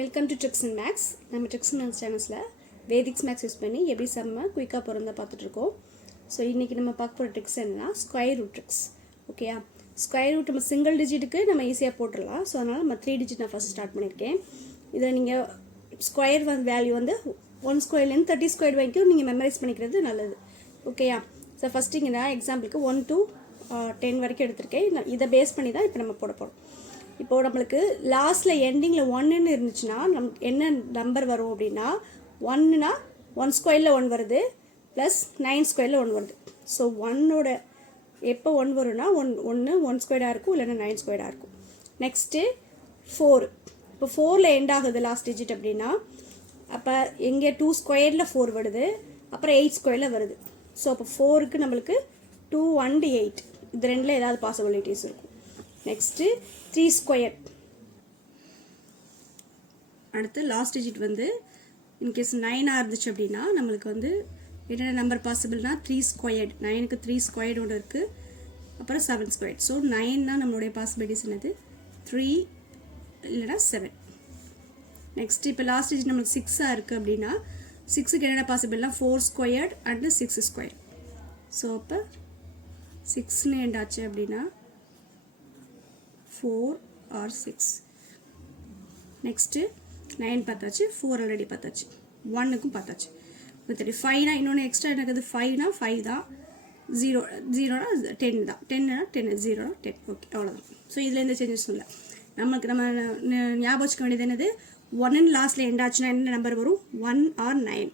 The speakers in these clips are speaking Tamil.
Welcome to tricks and maths. நம்ம ட்ரிக்ஸ் அண்ட் மேக்ஸ் சேனல்ஸில் வேதிக்ஸ் மேக்ஸ் யூஸ் பண்ணி எப்படி செம்ம குயிக்காக பிறந்தா பார்த்துட்ருக்கோம். ஸோ இன்றைக்கி நம்ம பார்க்க போகிற ட்ரிக்ஸ் என்னென்னா ஸ்கொயர் ரூட் ட்ரிக்ஸ். ஓகேயா, ஸ்கொயர் ரூட் நம்ம சிங்கிள் டிஜிட்டுக்கு நம்ம ஈஸியாக போட்டுடலாம். ஸோ அதனால் நம்ம 3 டிஜிட் நான் ஃபஸ்ட் ஸ்டார்ட் பண்ணியிருக்கேன். இதை நீங்கள் ஸ்கொயர் வேல்யூ வந்து 1 ஸ்கொயர்லேருந்து 30 ஸ்கொயர் வரைக்கும் நீங்கள் மெமரைஸ் பண்ணிக்கிறது நல்லது. ஓகேயா, ஸோ ஃபஸ்ட்டு இங்கே நான் எக்ஸாம்பிளுக்கு 1 to 10 வரைக்கும் எடுத்திருக்கேன். இதை பேஸ் பண்ணி தான் இப்போ நம்ம போட போகிறோம். இப்போது நம்மளுக்கு லாஸ்ட்டில் எண்டிங்கில் 1ன்னு இருந்துச்சுன்னா நமக்கு என்ன நம்பர் வரும் அப்படின்னா 1னா 1 ஸ்கொயரில் 1 வருது ப்ளஸ் 9 ஸ்கொயரில் 1 வருது. ஸோ 1ஓட எப்போ 1 வரும்னா 1 ஸ்கொயராக இருக்கும், இல்லைன்னா 9 ஸ்கொயராக இருக்கும். நெக்ஸ்ட்டு 4. இப்போ 4ல் எண்ட் ஆகுது லாஸ்ட் டிஜிட் அப்படின்னா அப்போ எங்கே 2 ஸ்கொயரில் 4 வருது, அப்புறம் 8 ஸ்கொயரில் வருது. ஸோ அப்போ 4க்கு நம்மளுக்கு 2 and 8 இது ரெண்டில் ஏதாவது பாசிபிலிட்டிஸ் இருக்கும். Next 3 square. அடுத்து லாஸ்ட் டிஜிட் வந்து இன்கேஸ் 9 இருந்துச்சு அப்படின்னா நம்மளுக்கு வந்து என்னென்ன நம்பர் பாசிபிள்னா 3 ஸ்கொயர்டு. 9க்கு 3 ஸ்கொயர்டு ஒன்று இருக்குது, அப்புறம் 7 ஸ்கொயர்டு. ஸோ 9னா நம்மளுடைய பாசிபிலிட்டிஸ் என்னது 3 இல்லைனா 7. நெக்ஸ்ட் இப்போ லாஸ்ட் டிஜிட் நம்மளுக்கு 6 இருக்குது அப்படின்னா 6க்கு என்னென்ன பாசிபிள்னா 4 ஸ்கொயர்டு அண்டு 6 ஸ்கொயர். ஸோ அப்போ 6ன்னு எண்ட் ஆச்சு அப்படின்னா 4 or 6. நெக்ஸ்ட்டு 9 பார்த்தாச்சு, 4 ஆல்ரெடி பார்த்தாச்சு, 1க்கும் பார்த்தாச்சு. இப்போ 5னா இன்னொன்று எக்ஸ்ட்ரா எனக்கு 5னா 5 தான், 0னா 10 தான், 10னா 10, 0னா 10. ஓகே, அவ்வளோதான். ஸோ இதில் எந்த சேஞ்சஸும் இல்லை. நம்ம ஞாபகம் வச்சுக்க வேண்டியது என்னது 1ன்னு லாஸ்ட்டில் எண்ட் ஆச்சுன்னா என்ன நம்பர் வரும் 1 or 9.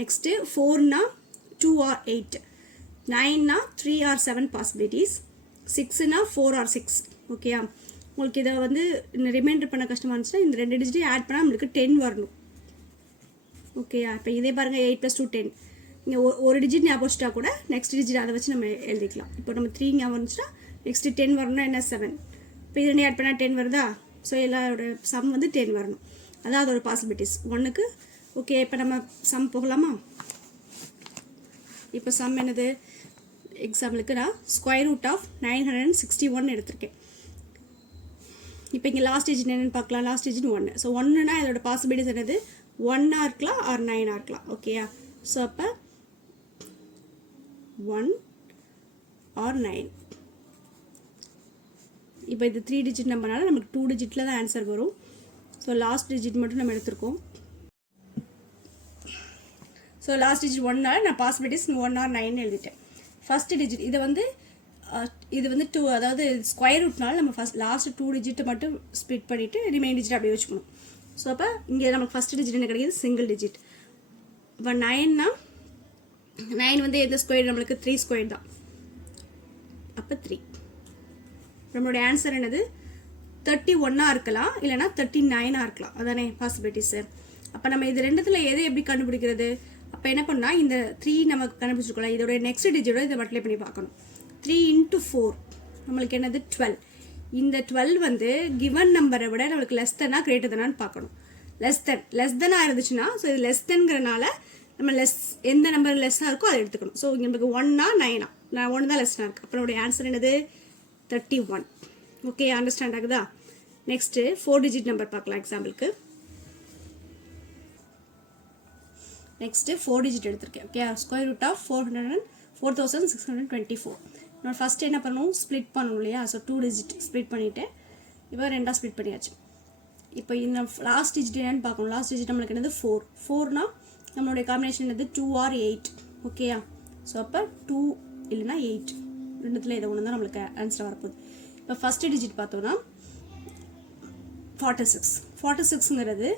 நெக்ஸ்ட்டு 4னா 2 or 8, 9னா 3 or 7 பாசிபிலிட்டிஸ், 6னா 4 or 6. ஓகேயா, உங்களுக்கு இதை வந்து ரிமைண்டர் பண்ண கஷ்டமாக இருந்துச்சுன்னா இந்த 2 டிஜிட்டையும் ஆட் பண்ணால் நம்மளுக்கு 10 வரணும். ஓகேயா, இப்போ இதே பாருங்கள் 8 + 2 10. இங்கே ஒரு டிஜிட் ஞாபகம் வச்சுட்டா கூட நெக்ஸ்ட் டிஜிட் அதை வச்சு நம்ம எழுதிக்கலாம். இப்போ நம்ம 3 ஞாபகம் வந்துச்சுன்னா நெக்ஸ்ட்டு 10 வரணும்னா என்ன 7. இப்போ இது 2 ஆட் பண்ணால் 10 வருதா. ஸோ எல்லாரோட சம் வந்து 10 வரணும். அதான் அதோட பாசிபிலிட்டிஸ் 1க்கு. ஓகே, இப்போ நம்ம சம் போகலாமா. இப்போ சம் என்னது, எக்ஸாம்பிளுக்கு நான் ஸ்கொயர் ரூட் ஆஃப் 961 எடுத்திருக்கேன். இப்போ இங்கே லாஸ்ட் டிஜிட் என்னென்னு பார்க்கலாம். Last digit 1. ஸோ 1னா இதோட பாசிபிலிட்டிஸ் என்னது 1ஆக இருக்கலாம் ஆர் 9ஆக இருக்கலாம். ஓகேயா, ஸோ அப்போ 1 or 9. இப்போ இது 3 டிஜிட் நம்பர்னால நமக்கு 2 டிஜிட்டில் தான் ஆன்சர் வரும். ஸோ லாஸ்ட் டிஜிட் மட்டும் நம்ம எடுத்திருக்கோம். ஸோ லாஸ்ட் டிஜிட் 1னால நான் பாசிபிலிட்டிஸ் 1 or 9 எழுதிட்டேன். ஃபஸ்ட்டு டிஜிட் இது வந்து 2, அதாவது ஸ்கொயர் ரூட்னால நம்ம லாஸ்ட் 2 டிஜிட்டை மட்டும் ஸ்ப்ளிட் பண்ணிவிட்டு ரிமைன் டிஜிட் அப்படியே வச்சுக்கணும். ஸோ அப்போ இங்கே நமக்கு ஃபஸ்ட்டு டிஜிட் என்ன கிடைக்கிது சிங்கிள் டிஜிட். இப்போ 9னா 9 வந்து எந்த ஸ்கொயர் நம்மளுக்கு 3 ஸ்கொயர் தான். அப்போ 3. நம்மளுடைய ஆன்சர் என்னது 31 இருக்கலாம், இல்லைனா 39 இருக்கலாம். அதானே பாசிபிலிட்டிஸு. அப்போ நம்ம இது ரெண்டுத்தில் எதை எப்படி கண்டுபிடிக்கிறது. அப்போ என்ன பண்ணால் இந்த 3 நமக்கு கண்டுபிடிச்சிருக்கலாம், இதோட நெக்ஸ்ட் டிஜிட்டோட இதை மல்டிப்ளை பண்ணி பார்க்கணும். 3 × 4 நம்மளுக்கு என்னது 12. இந்த 12 வந்து கிவன் நம்பரை விட நம்மளுக்கு லெஸ் தென்னா கிரேட்டர் தெனான்னு பார்க்கணும். லெஸ் தெனாக இருந்துச்சுன்னா ஸோ இது லெஸ் தென்கிறனால நம்ம எந்த நம்பர் லெஸ்ஸாக இருக்கோ அதை எடுத்துக்கணும். ஸோ இங்கே நமக்கு 1னா 9. நான் 1 தான் லெஸ்ஸாக இருக்குது. அப்போ நம்மளுடைய ஆன்சர் என்னது 31. ஓகே, அண்டர்ஸ்டாண்ட் ஆகுதா. நெக்ஸ்ட்டு 4 டிஜிட் நம்பர் பார்க்கலாம். எக்ஸாம்பிளுக்கு நெக்ஸ்ட்டு 4 டிஜிட் எடுத்திருக்கேன். Okay, square root of 4624. நான் ஃபஸ்ட்டு என்ன பண்ணணும் ஸ்ப்ளிட் பண்ணணும் இல்லையா. ஸோ 2 டிஜிட் ஸ்ப்ளிட் பண்ணிவிட்டு இப்போ 2ஆக ஸ்ப்ளிட் பண்ணியாச்சு. இப்போ இந்த லாஸ்ட் டிஜிட் என்னன்னு பார்க்கணும். லாஸ்ட் டிஜிட் நம்மளுக்கு என்னது 4. 4னா நம்மளுடைய காம்பினேஷன் என்னது 2 or 8. ஓகேயா, ஸோ அப்போ 2 இல்லைனா 8 ரெண்டுத்தில் இதை ஒன்று தான் நம்மளுக்கு ஆன்சர் வரப்போகுது. இப்போ ஃபஸ்ட்டு டிஜிட் பார்த்தோன்னா 46. 46ங்கிறது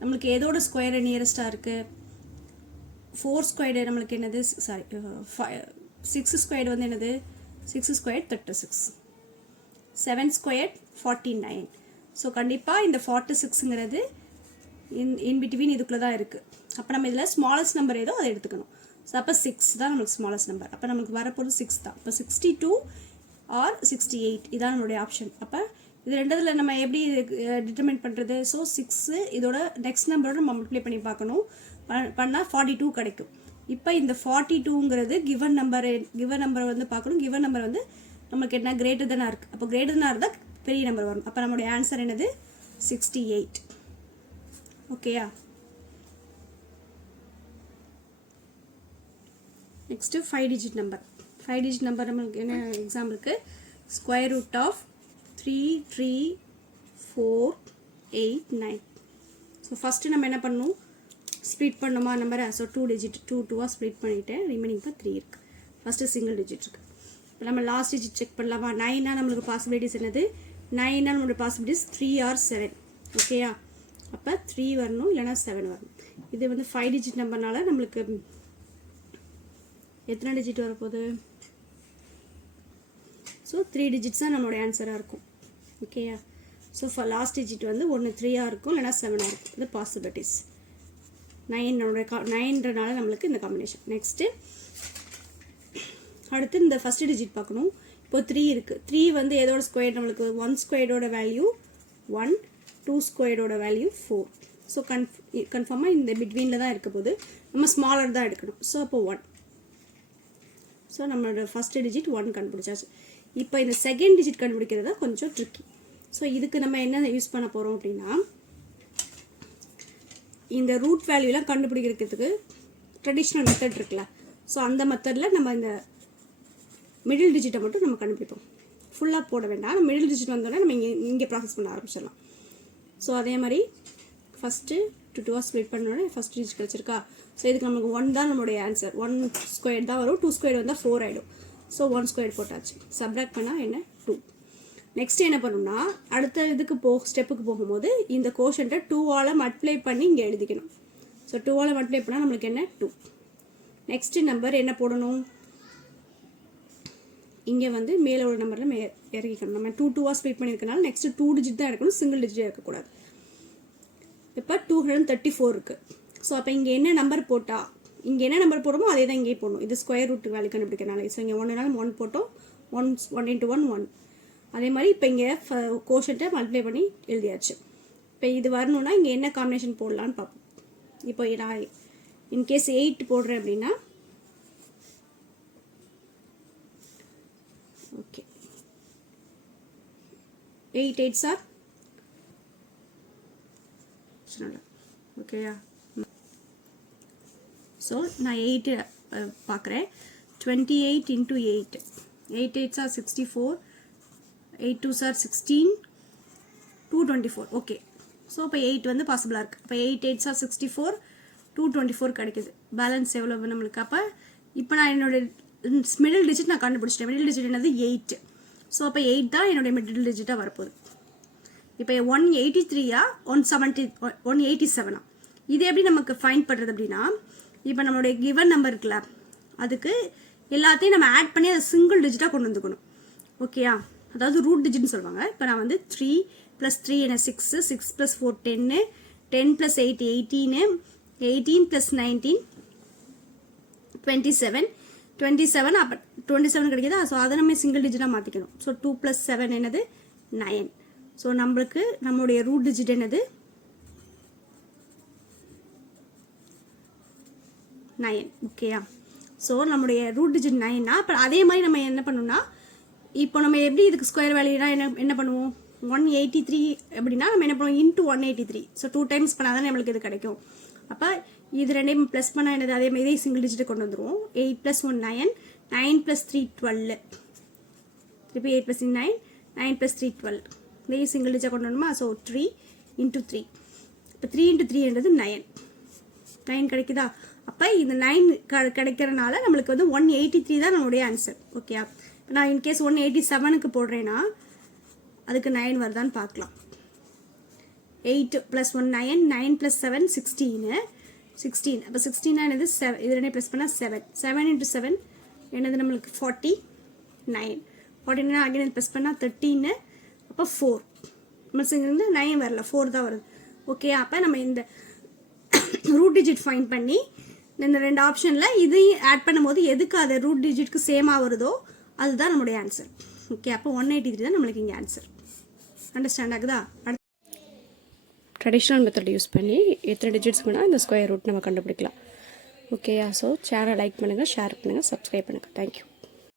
நம்மளுக்கு எதோட ஸ்கொயர் நியரஸ்ட்டாக இருக்குது 4 ஸ்கொயர்டு நம்மளுக்கு என்னது 6 ஸ்கொயர்டு வந்து என்னது 6 ஸ்கொயர் 36, 7 ஸ்கொயர் 49. ஸோ கண்டிப்பாக இந்த 46ங்கிறது இன் பிட்வீன் இதுக்குள்ளே தான் இருக்குது. அப்போ நம்ம இதில் ஸ்மாலஸ்ட் நம்பர் ஏதோ அதை எடுத்துக்கணும். ஸோ அப்போ 6 தான் நம்மளுக்கு ஸ்மாலஸ்ட் நம்பர். அப்போ நமக்கு வரப்போது 6 தான். இப்போ 62 or 68 இதான் நம்மளுடைய ஆப்ஷன். அப்போ இது ரெண்டுத்தில் நம்ம எப்படி டிட்டர்மைன் பண்ணுறது. ஸோ 6 இதோட நெக்ஸ்ட் நம்பரோட நம்ம மல்டிப்ளை பண்ணி பார்க்கணும். பண்ணால் 42 கிடைக்கும். இப்போ இந்த 42ங்கிறது கிவன் நம்பரை வந்து பார்க்கணும். கிவன் நம்பர் வந்து நமக்கு என்ன கிரேட்டர் தானாக இருக்குது. அப்போ கிரேட்டர் தானாக இருந்தால் பெரிய நம்பர் வரும். அப்போ நம்மளுடைய ஆன்சர் என்னது 68. ஓகேயா? Next 5 digit number. 5 digit number நம்மளுக்கு என்ன எக்ஸாம்பிளுக்கு square root of 3, 3, 4, 8, 9. So first நம்ம என்ன பண்ணணும், ஸ்ப்ளிட் பண்ணுமா நம்பரை. ஸோ 2 digit 2 ஸ்ப்ளிட் பண்ணிவிட்டேன். ரிமைனிங் இப்போ 3 இருக்குது. ஃபஸ்ட்டு சிங்கிள் டிஜிட் இருக்குது. இப்போ நம்ம லாஸ்ட் டிஜிட் செக் பண்ணலாமா? 9 நம்மளுக்கு பாசிபிலிட்டிஸ் என்னது? 9 நம்மளோட பாசிபிலிட்டிஸ் 3 or 7. ஓகேயா? அப்போ 3 வரணும், இல்லைனா 7 வரணும். இது வந்து 5 digit நம்பர்னால நம்மளுக்கு எத்தனை டிஜிட் வரப்போகுது? ஸோ 3 digits தான் நம்மளோட ஆன்சராக இருக்கும். ஓகேயா? ஸோ லாஸ்ட் டிஜிட் வந்து ஒன்று 3ஆக இருக்கும், இல்லைனா 7ஆக இருக்கும். இது பாசிபிலிட்டிஸ். 9ன்றனால நம்மளுக்கு இந்த காம்பினேஷன். நெக்ஸ்ட்டு அடுத்து இந்த ஃபஸ்ட்டு டிஜிட் பார்க்கணும். இப்போ 3 இருக்குது. 3 வந்து எதோட ஸ்கொயர்? நம்மளுக்கு 1 ஸ்கொயரோட வேல்யூ 1, 2 ஸ்கொயரோட வேல்யூ 4. ஸோ கன்ஃபார்மாக இந்த பிட்வீனில் தான் இருக்க போது. நம்ம ஸ்மாலர் தான் எடுக்கணும். ஸோ அப்போ 1. ஸோ நம்மளோட ஃபஸ்ட்டு டிஜிட் 1 கண்டுபிடிச்சாச்சு. இப்போ இந்த செகண்ட் டிஜிட் கண்டுபிடிக்கிறது தான் கொஞ்சம் ட்ரிக்கி. ஸோ இதுக்கு நம்ம என்ன யூஸ் பண்ண போகிறோம் அப்படின்னா, இந்த ரூட் வேல்யூலாம் கண்டுபிடிக்கிறதுக்கு ட்ரெடிஷ்னல் மெத்தட் இருக்குல்ல. ஸோ அந்த மெத்தடில் நம்ம இந்த மிடில் டிஜிட்டை மட்டும் நம்ம கண்டுபிடிப்போம். ஃபுல்லாக போட வேண்டாம். நம்ம மிடில் டிஜிட் வந்தோடனே நம்ம இங்கே ப்ராசஸ் பண்ண ஆரம்பிச்சிடலாம். ஸோ அதே மாதிரி ஃபஸ்ட்டு 2 ஸ்ப்ளிட் பண்ணோடனே ஃபஸ்ட் டிஜிட் கிடச்சிருக்கா. ஸோ இதுக்கு நமக்கு 1 தான் நம்மளுடைய ஆன்சர். 1 ஸ்கொயர் தான் வரும். 2 ஸ்கொயர் வந்தால் 4 ஆகிடும். ஸோ 1 ஸ்கொயர் போட்டாச்சு. சப்ராக்ட் பண்ணால் என்ன? 2. நெக்ஸ்ட் என்ன பண்ணணும்னா, அடுத்த இதுக்கு ஸ்டெப்புக்கு போகும்போது இந்த கோஷன்ட்டை 2ஆல் மல்டிப்ளை பண்ணி இங்கே எழுதிக்கணும். ஸோ 2ஆல் மல்டிப்ளை பண்ணால் நம்மளுக்கு என்ன? 2. நெக்ஸ்ட்டு நம்பர் என்ன போடணும்? இங்கே வந்து மேலே ஒரு நம்பரில் இறக்கிக்கணும். நம்ம 2 ஸ்ப்ளிட் பண்ணியிருக்கனால நெக்ஸ்ட்டு 2 டிஜிட் தான் இருக்கணும், சிங்கிள் டிஜிட் இருக்கக்கூடாது. இப்போ 234 இருக்குது. ஸோ அப்போ இங்கே என்ன நம்பர் போட்டால், இங்கே என்ன நம்பர் போடுறோமோ அதே தான் இங்கே போடணும். இது ஸ்கொயர் ரூட் வேல்யூ கண்டுபிடிக்கிறனால. ஸோ இங்கே 1னாலும் 1 போட்டோம். 1 × 1 1. அதே மாதிரி இப்போ இங்கே கோஷன்ட்டை மல்டிப்ளை பண்ணி எழுதியாச்சு. இப்போ இது வரணும்னா இங்கே என்ன காம்பினேஷன் போடலான்னு பார்ப்போம். இப்போ நான் இன்கேஸ் 8 போடுறேன் அப்படின்னா, ஓகே 8 8s are ஓகேயா? ஸோ நான் 8 பார்க்குறேன். 28 × 8. 8 8s are 64. 8 2s are 16. 224. Okay. So இப்போ 8 வந்து பாசிபிளாக இருக்குது. இப்போ 8 8s are 64. 224 கிடைக்குது. பேலன்ஸ் எவ்வளோ நம்மளுக்கு? அப்போ இப்போ நான் என்னோடய மிடில் டிஜிட் நான் கண்டுபிடிச்சிட்டேன். மிடில் டிஜிட் என்னது? 8. ஸோ அப்போ 8 தான் என்னுடைய மிடில் டிஜிட்டாக வரப்போகுது. இப்போ 183 187. இது எப்படி நமக்கு ஃபைண்ட் பண்ணுறது அப்படின்னா, இப்போ நம்மளுடைய கிவன் நம்பர் இருக்குல்ல, அதுக்கு எல்லாத்தையும் நம்ம ஆட் பண்ணி அதை சிங்கிள் டிஜிட்டாக கொண்டு வந்துக்கணும். ஓகேயா? அதாவது ரூட் டிஜிட்னு சொல்லுவாங்க. இப்போ நான் வந்து 3 + 3 என்ன 6, 6 + 4 10, 10 + 8 18, 18 + 19 27, 27 அப்போ 27 கிடைக்குதா? ஸோ அதை நம்ம சிங்கிள் டிஜிட்டாக மாற்றிக்கணும். ஸோ 2 + 7 என்னது? 9. ஸோ நம்மளுக்கு நம்மளுடைய ரூட் டிஜிட் என்னது? 9. ஓகேயா? ஸோ நம்மளுடைய ரூட் டிஜிட் 9னா இப்போ அதே மாதிரி நம்ம என்ன பண்ணணும்னா, இப்போ நம்ம எப்படி இதுக்கு ஸ்கொயர் வேல்யூனா என்ன பண்ணுவோம்? 183 அப்படின்னா நம்ம என்ன பண்ணுவோம்? × 183. ஸோ 2 டைம்ஸ் பண்ணால் தான் நம்மளுக்கு இது கிடைக்கும். அப்போ இது ரெண்டையும் ப்ளஸ் பண்ணால் என்னது? அதே மாதிரி சிங்கிள் டிஜிட்டை கொண்டு வந்துடுவோம். 8 + 1 9, 9 + 3 12. திருப்பி 8 + 9, 9 + 3 12. இதே சிங்கிள் டிஜிட்டை கொண்டு வரணுமா? ஸோ 3 × 3. இப்போ 3 × 3 என்றது 9. 9 கிடைக்குதா? அப்போ இந்த 9 கிடைக்கிறனால நம்மளுக்கு வந்து 183 தான் நம்மளுடைய ஆன்சர். ஓகேயா? இப்போ நான் இன்கேஸ் 187க்கு போடுறேன்னா அதுக்கு 9 வருதான்னு பார்க்கலாம். 8 + 1 9, 9 + 7 16. 16. அப்போ 16 என்னது? 7. இது ரெண்டே ப்ளஸ் பண்ணால் 7. 7 × 7 என்னது நம்மளுக்கு? 49. 49 அகைன் ப்ளஸ் பண்ணால் 13. அப்போ 4. நம்மளுக்கு இங்கே 9 வரல, 4 தான் வருது. ஓகே? அப்போ நம்ம இந்த ரூட் டிஜிட் ஃபைண்ட் பண்ணி இந்த 2 ஆப்ஷனில் இதையும் ஆட் பண்ணும்போது எதுக்கு அது ரூட் டிஜிட்க்கு சேமாக வருதோ அதுதான் நம்மளுடைய ஆன்சர். ஓகே? அப்போ 183 தான் நம்மளுக்கு இங்கே ஆன்சர். அண்டர்ஸ்டாண்ட் ஆகுதா? ட்ரெடிஷ்னல் மெத்தட் யூஸ் பண்ணி எத்தனை டிஜிட்ஸ் வேணால் இந்த ஸ்கொயர் ரூட் நம்ம கண்டுபிடிக்கலாம். ஓகேயா? ஸோ சேனலை லைக் பண்ணுங்கள், ஷேர் பண்ணுங்கள், சப்ஸ்கிரைப் பண்ணுங்கள். தேங்க்யூ.